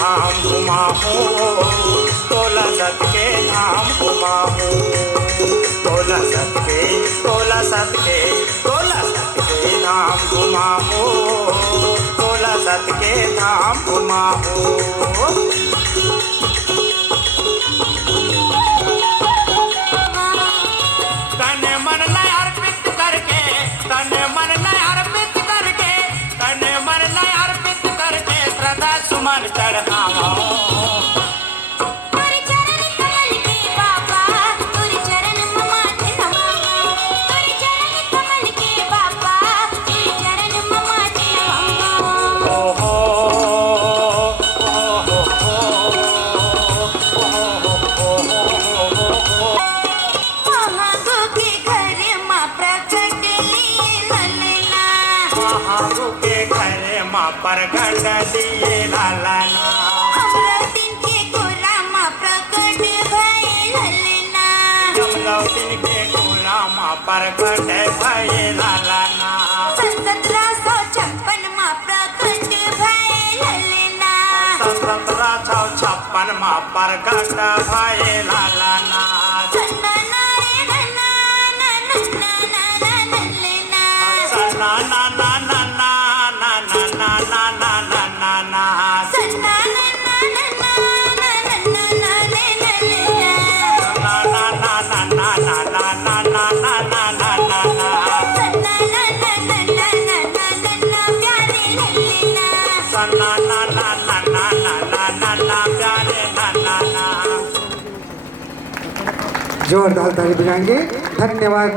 धाम घुमाऊं, तोला सत के धाम घुमाऊं, तोला सत के धाम घुमाऊं, तोला सत के धाम घुमाऊं। सुमन चढ़ावा तेरे चरण कमल के बाबा, तेरे चरण माथे नमावा, तेरे चरण कमल के बाबा, तेरे चरण माथे नमावा। ओहो महागो के घर माँ प्रकट लिए ललना, महागो के घर माँ प्रकट दिए लालना, अमरावती के गोरा माँ प्रकट भये ललना, अमरावती के गोरा माँ प्रकट भये लालना, 1756 माँ प्रकट भये ललना, 1756 माँ प्रकट भये लालना। जोरदार ताली बजाएंगे। धन्यवाद।